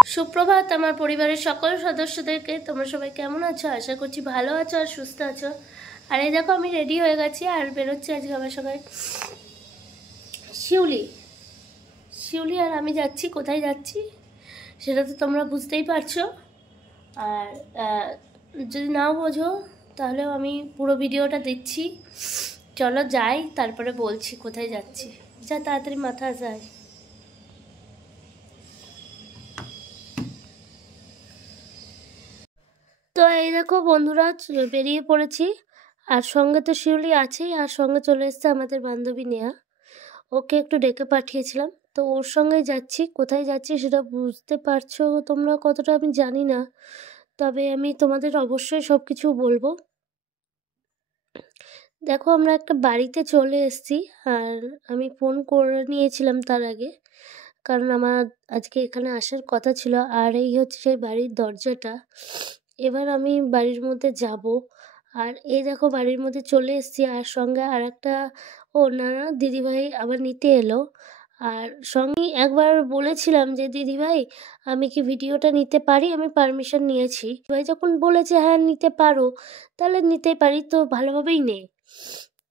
সুপ্রভাত আমার পরিবারের সকল সদস্যদেরকে। তোমরা সবাই কেমন আছো? আশা করছি ভালো আছো আর সুস্থ আছো। আর এই দেখো আমি রেডি হয়ে গেছি আর বেরোচ্ছি আজকে আমার সবাই শিউলি আর আমি যাচ্ছি। কোথায় যাচ্ছি সেটা তো তোমরা বুঝতেই পারছো। আর যদি নাও বোঝো তাহলেও আমি পুরো ভিডিওটা দিচ্ছি। চলো যাই, তারপরে বলছি কোথায় যাচ্ছি। যা তাড়াতাড়ি মাথা যায়। তো এই দেখো বন্ধুরা, বেরিয়ে পড়েছি। আর সঙ্গে তো শিউলি আছেই, আর সঙ্গে চলে এসছে আমাদের বান্ধবী নেহা। ওকে একটু ডেকে পাঠিয়েছিলাম, তো ওর সঙ্গেই যাচ্ছি। কোথায় যাচ্ছি সেটা বুঝতে পারছো তোমরা কতটা আমি জানি না, তবে আমি তোমাদের অবশ্যই সব কিছু বলবো। দেখো আমরা একটা বাড়িতে চলে এসেছি, আর আমি ফোন করে নিয়েছিলাম তার আগে, কারণ আমার আজকে এখানে আসার কথা ছিল। আর এই হচ্ছে সেই বাড়ির দরজাটা। এবার আমি বাড়ির মধ্যে যাব। আর এই দেখো বাড়ির মধ্যে চলে এসেছি, আর সঙ্গে আর একটা না দিদিভাই আবার নিতে এলো। আর সঙ্গে একবার বলেছিলাম যে দিদিভাই আমি কি ভিডিওটা নিতে পারি, আমি পারমিশন নিয়েছি। ভাই যখন বলেছে হ্যাঁ নিতে পারো, তাহলে নিতে পারি, তো ভালোভাবেই নে।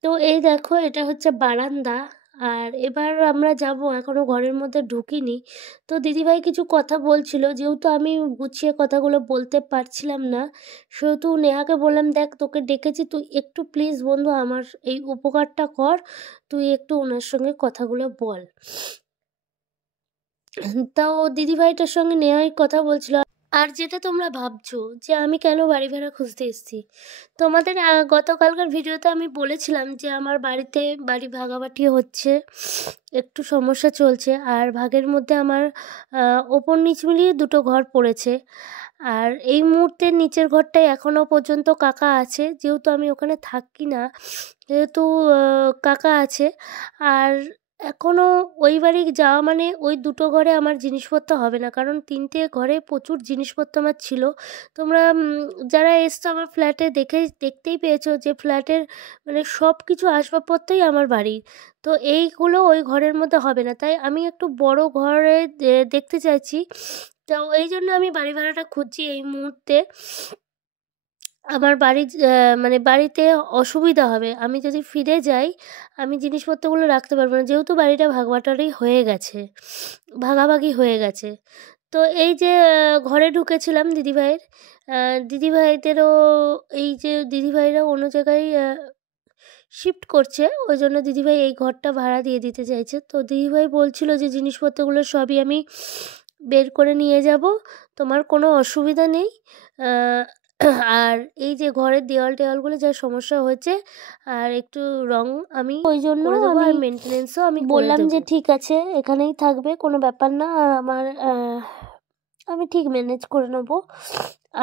তো এই দেখো এটা হচ্ছে বারান্দা। আর এবার আমরা যাব, এখনো ঘরের মধ্যে ঢুকিনি। তো দিদিভাই কিছু কথা বলছিল, যেহেতু আমি গুছিয়ে কথাগুলো বলতে পারছিলাম না, সেহেতু নেহাকে বললাম দেখ তোকে ডেকেছি, তুই একটু প্লিজ বন্ধু আমার এই উপকারটা কর, তুই একটু ওনার সঙ্গে কথাগুলো বল। তাও দিদিভাইটার সঙ্গে নেহাই কথা বলছিল। আর যেটা তোমরা ভাবছো যে আমি কেন বাড়ি ভাড়া খুঁজতে এসেছি, তোমাদের গতকালকার ভিডিওতে আমি বলেছিলাম যে আমার বাড়িতে বাড়ি ভাগাভাগি হচ্ছে, একটু সমস্যা চলছে। আর ভাগের মধ্যে আমার ওপর নিচ মিলিয়ে দুটো ঘর পড়েছে। আর এই মুহূর্তে নিচের ঘরটায় এখনও পর্যন্ত কাকা আছে, যেহেতু আমি ওখানে থাকি না, যেহেতু কাকা আছে। আর এখনও ওই বাড়ি যাওয়া মানে ওই দুটো ঘরে আমার জিনিসপত্র হবে না, কারণ তিনটে ঘরে প্রচুর জিনিসপত্র আমার ছিল। তোমরা যারা এসছো আমার ফ্ল্যাটে দেখতেই পেয়েছো যে ফ্ল্যাটের মানে সব কিছু আসবাবপত্রই আমার বাড়ির। তো এইগুলো ওই ঘরের মধ্যে হবে না, তাই আমি একটু বড় ঘরে দেখতে চাইছি। তো এই জন্য আমি বাড়ি ভাড়াটা খুঁজছি এই মুহূর্তে। আমার মানে বাড়িতে অসুবিধা হবে, আমি যদি ফিরে যাই আমি জিনিসপত্রগুলো রাখতে পারবো না, যেহেতু বাড়িটা ভাগাভাগি হয়ে গেছে। তো এই যে ঘরে ঢুকেছিলাম দিদিভাইয়ের, দিদিভাইদেরও এই যে দিদিভাইরা অন্য জায়গায় শিফট করছে, ওই জন্য দিদিভাই এই ঘরটা ভাড়া দিয়ে দিতে চাইছে। তো দিদিভাই বলছিল যে জিনিসপত্রগুলো সবই আমি বের করে নিয়ে যাব, তোমার কোনো অসুবিধা নেই। আর এই যে ঘরের দেওয়ালগুলো যা সমস্যা হয়েছে, আর একটু রং আমি ওই জন্য আর মেনটেনেন্সও আমি বললাম যে ঠিক আছে এখানেই থাকবে, কোনো ব্যাপার না, আর আমি ঠিক ম্যানেজ করে নেবো।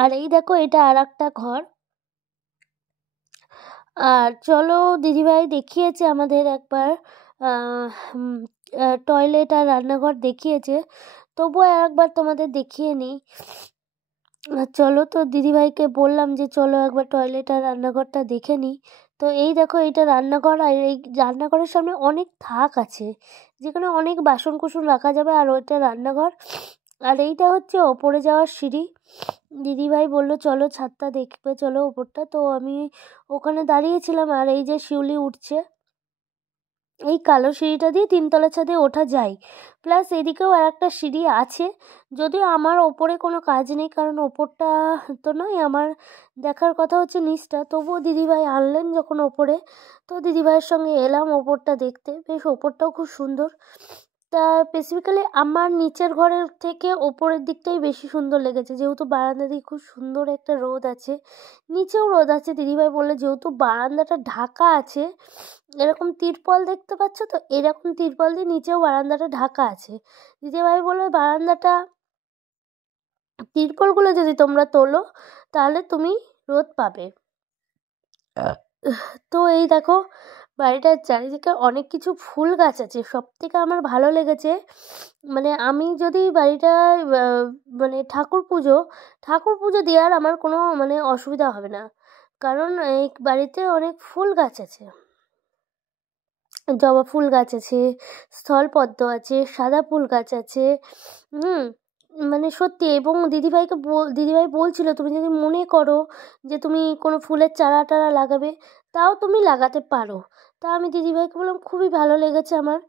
আর এই দেখো এটা আর একটা ঘর। আর চলো দিদিভাই দেখিয়েছে আমাদের একবার টয়লেট আর রান্নাঘর দেখিয়েছে, তবুও একবার তোমাদের দেখিয়ে নিই। চলো, তো দিদিভাইকে বললাম যে চলো একবার টয়লেট আর রান্নাঘরটা দেখে নিই। তো এই দেখো এটা রান্নাঘর, আর এই রান্নাঘরের সামনে অনেক থাক আছে, যেখানে অনেক বাসন কুসন রাখা যাবে। আর ওইটা রান্নাঘর, আর এইটা হচ্ছে ওপরে যাওয়ার সিঁড়ি। দিদিভাই বললো চলো ছাদটা দেখবে, চলো ওপরটা। তো আমি ওখানে দাঁড়িয়েছিলাম, আর এই যে শিউলি উঠছে, এই কালো সিঁড়িটা দিয়ে তিনতলা ছাদে ওঠা যায়। প্লাস এদিকেও আর একটা সিঁড়ি আছে, যদিও আমার ওপরে কোনো কাজ নেই, কারণ ওপরটা তো নয় আমার, দেখার কথা হচ্ছে নিচটা। তবুও দিদিভাই আনলেন যখন ওপরে, তো দিদিভাইয়ের সঙ্গে এলাম ওপরটা দেখতে। বেশ ওপরটাও খুব সুন্দর। তা স্পেসিফিক্যালি আমার নিচের ঘরের থেকে ওপরের দিকটাই বেশি সুন্দর লেগেছে, যেহেতু বারান্দা দিয়ে খুব সুন্দর একটা রোদ আছে, নিচেও রোদ আছে। দিদিভাই বললে যেহেতু বারান্দাটা ঢাকা আছে, এরকম তিরপল দেখতে পাচ্ছ তো, এরকম তিরপল দিয়ে নিচেও বারান্দাটা ঢাকা আছে। দিদিভাই বললো বারান্দাটা তিরপলগুলো যদি তোমরা তোলো তাহলে তুমি রোদ পাবে। তো এই দেখো বাড়িটার চারিদিকে অনেক কিছু ফুল গাছ আছে। সব থেকে আমার ভালো লেগেছে, মানে আমি যদি বাড়িটা মানে ঠাকুর পুজো দেওয়ার আমার কোনো মানে অসুবিধা হবে না, কারণ এই বাড়িতে অনেক ফুল গাছ আছে। জবা ফুল গাছ আছে, স্থলপদ্ম আছে, সাদা ফুল গাছ আছে, মানে সত্যি। এবং দিদিভাই বলছিল তুমি যদি মনে করো যে তুমি কোনো ফুলের চারা টারা লাগাবে তাও তুমি লাগাতে পারো। তা আমি দিদিভাইকে বললাম খুবই ভালো লেগেছে আমার।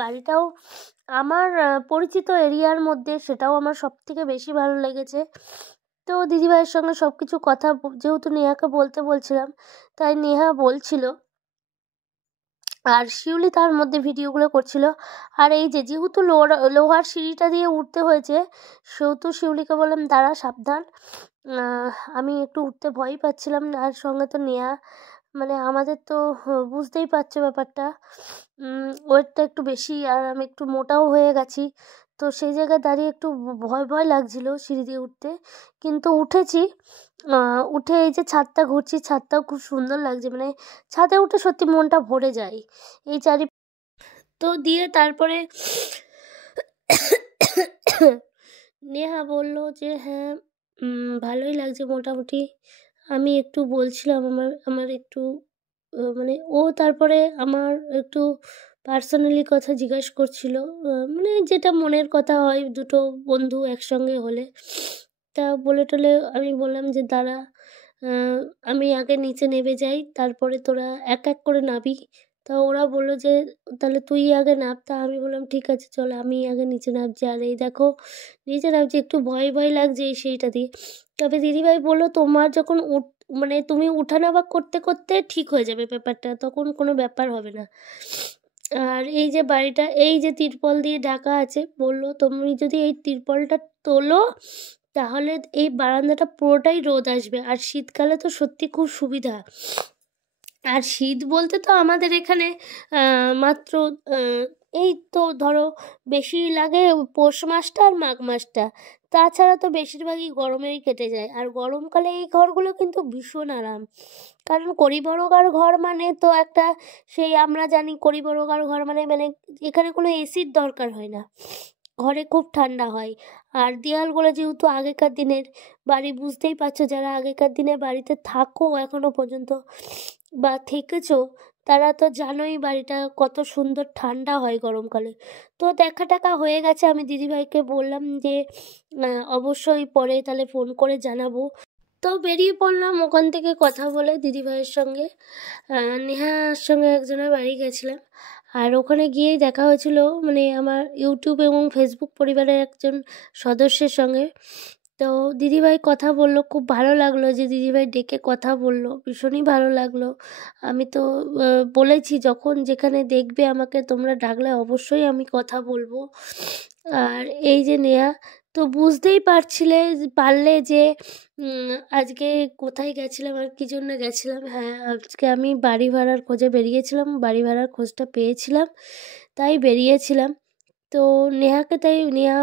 বাড়িটাও আমার পরিচিত এরিয়ার মধ্যে, সেটাও আমার সবথেকে বেশি ভালো লেগেছে। তো দিদিভাইয়ের সঙ্গে সব কিছু কথা যেহেতু নেহাকে বলতে বলছিলাম, তাই নেহা বলছিল, আর শিউলি তার মধ্যে ভিডিওগুলো করছিল। আর এই যেহেতু লোহার সিঁড়িটা দিয়ে উঠতে হয়েছে, সেহেতু শিউলিকে বললাম দাঁড়া সাবধান। আমি একটু উঠতে ভয়ই পাচ্ছিলাম। আর সঙ্গে তো নেয়া, মানে আমাদের তো বুঝতেই পারছো ব্যাপারটা, ওয়েটটা একটু বেশি, আর আমি একটু মোটাও হয়ে গেছি। তো সেই জায়গায় দাঁড়িয়ে একটু ভয় ভয় লাগছিল সিঁড়ি দিয়ে উঠতে, কিন্তু উঠেছি। উঠে এই যে ছাদটা ঘুরছি, ছাদটাও খুব সুন্দর লাগছে, মানে ছাদে উঠে সত্যি মনটা ভরে যায়। এই তো দিয়ে তারপরে নেহা বলল যে হ্যাঁ ভালোই লাগছে মোটামুটি। আমি একটু বলছিলাম আমার একটু মানে ও তারপরে আমার একটু পার্সোনালি কথা জিজ্ঞেস করছিল, মানে যেটা মনের কথা হয় দুটো বন্ধু একসঙ্গে হলে। তা বলে টলে আমি বললাম যে দাঁড়া, আমি আগে নিচে নেমে যাই, তারপরে তোরা এক এক করে নাবি। তা ওরা বললো যে তাহলে তুই আগে নাব। তা আমি বললাম ঠিক আছে চল আমি আগে নিচে নামছি। আর এই দেখো নিচে নামছি, একটু ভয় ভয় লাগছে এই সেইটা দিয়ে। তবে দিদিভাই বললো তোমার যখন মানে তুমি উঠানামা করতে করতে ঠিক হয়ে যাবে ব্যাপারটা, তখন কোনো ব্যাপার হবে না। আর এই যে বাড়িটা এই যে তিরপল দিয়ে ঢাকা আছে, বললো তুমি যদি এই তিরপলটা তোলো তাহলে এই বারান্দাটা পুরোটাই রোদ আসবে। আর শীতকালে তো সত্যি খুব সুবিধা। আর শীত বলতে তো আমাদের এখানে মাত্র এই তো ধরো বেশি লাগে পৌষ মাসটা আর মাঘ মাসটা, তাছাড়া তো বেশিরভাগই গরমেই কেটে যায়। আর গরমকালে এই ঘরগুলো কিন্তু ভীষণ আরাম, কারণ কড়িবরগার ঘর মানে তো একটা, সেই আমরা জানি কড়িবরগার ঘর মানে এখানে কোনো এসির দরকার হয় না, ঘরে খুব ঠান্ডা হয়। আর দেওয়ালগুলো যেহেতু আগেকার দিনের বাড়ি, বুঝতেই পারছো যারা আগেকার দিনে বাড়িতে থাকো এখনো পর্যন্ত বা থেকেছো, তারা তো জানোই বাড়িটা কত সুন্দর ঠান্ডা হয় গরমকালে। তো দেখা টাকা হয়ে গেছে, আমি দিদিভাইকে বললাম যে অবশ্যই পরে তাহলে ফোন করে জানাবো। তো বেরিয়ে পড়লাম ওখান থেকে কথা বলে দিদিভাইয়ের সঙ্গে। নেহার সঙ্গে একজনের বাড়ি গেছিলাম, আর ওখানে গিয়েই দেখা হয়েছিল মানে আমার ইউটিউব এবং ফেসবুক পরিবারের একজন সদস্যের সঙ্গে। তো দিদিভাই কথা বললো, খুব ভালো লাগলো যে দিদিভাই ডেকে কথা বললো, ভীষণই ভালো লাগলো। আমি তো বলেছি যখন যেখানে দেখবে আমাকে তোমরা ডাকলে অবশ্যই আমি কথা বলবো। আর এই যে নেয়া, তো বুঝতেই পারলে যে আজকে কোথায় গেছিলাম আর কী জন্য গেছিলাম। হ্যাঁ, আজকে আমি বাড়ি ভাড়ার খোঁজে বেরিয়েছিলাম, বাড়ি ভাড়ার খোঁজটা পেয়েছিলাম তাই বেরিয়েছিলাম। তো নেহা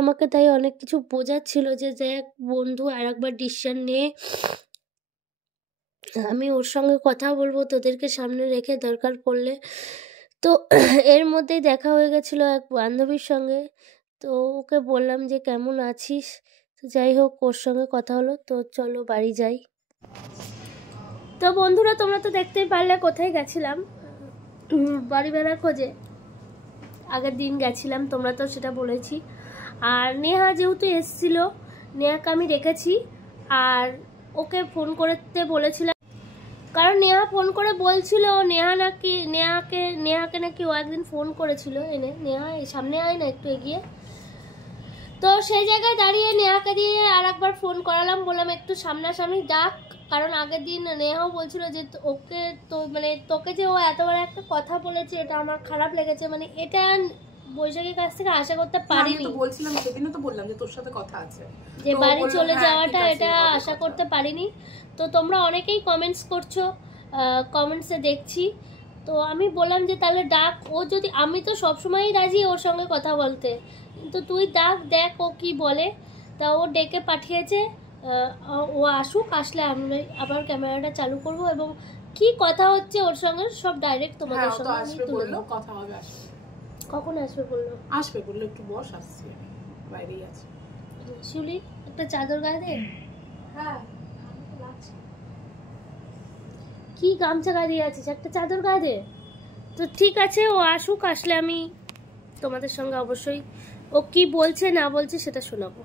আমাকে তাই অনেক কিছু বোঝাচ্ছিল যে দেখ বন্ধু আর একবার ডিসিশন নে, আমি ওর সঙ্গে কথা বলবো তোদেরকে সামনে রেখে দরকার পড়লে। তো এর মধ্যেই দেখা হয়ে গেছিলো এক বান্ধবীর সঙ্গে। তো ওকে বললাম যে কেমন আছিস, তো যাই হোক ওর সঙ্গে কথা হলো। তো চলো বাড়ি যাই। তো বন্ধুরা তোমরা তো দেখতেই পারলে কোথায় গেছিলাম, বাড়ি ভাড়ার খোঁজে আগের দিন গেছিলাম, তোমরা তো সেটা বলেছি। আর নেহা যেহেতু এসেছিলো, নেহাকে আমি রেখেছি, আর ওকে ফোন করতে বলেছিলাম, কারণ নেহা ফোন করে বলছিল নেহাকে নাকি ও একদিন ফোন করেছিল। নেহা সামনে আয় না একটু এগিয়ে। তো সেই জায়গায় দাঁড়িয়ে নেহাকে দিয়ে আর একবার ফোন করালাম, বললাম একটু সামনাসামনি ডাক, কারণ আগের দিন নেহাও বলছিল যে ওকে তো মানে তোকে যে ও এতবার একটা কথা বলেছে এটা আমার খারাপ লেগেছে, মানে এটা বৈশাখীর কাছ থেকে আশা করতে পারিনি। বলছিলাম সেদিনও তো বললাম যে তোর সাথে কথা আছে, যে বাড়ি চলে যাওয়াটা এটা আশা করতে পারিনি। তো তোমরা অনেকেই কমেন্টস করছো, কমেন্টসে দেখছি। তো আমি বললাম যে তাহলে ডাক, ও যদি, আমি তো সবসময়ই রাজি ওর সঙ্গে কথা বলতে, কিন্তু তুই ডাক দেখ ও কি বলে। তা ও ডেকে পাঠিয়েছে, ও আসুক, আসলে আমি আবার ক্যামেরাটা চালু করব এবং কি কথা হচ্ছে ওর সঙ্গে সব ডাইরেক্ট তোমাদের সঙ্গে আমি তুলে ধরব। কথা হবে, আসবে। কখন আসবে বললো? আসবে বললো, একটু বস, আসছি আমি বাইরেই আছি। শিউলি একটা চাদর গায়ে দে। হ্যাঁ কি গামছা গায়ে দিয়ে আছিস, একটা চাদর গায়ে দে। তো ঠিক আছে ও আসুক, আসলে আমি তোমাদের সঙ্গে অবশ্যই ও কি বলছে না বলছে সেটা শোনাবো।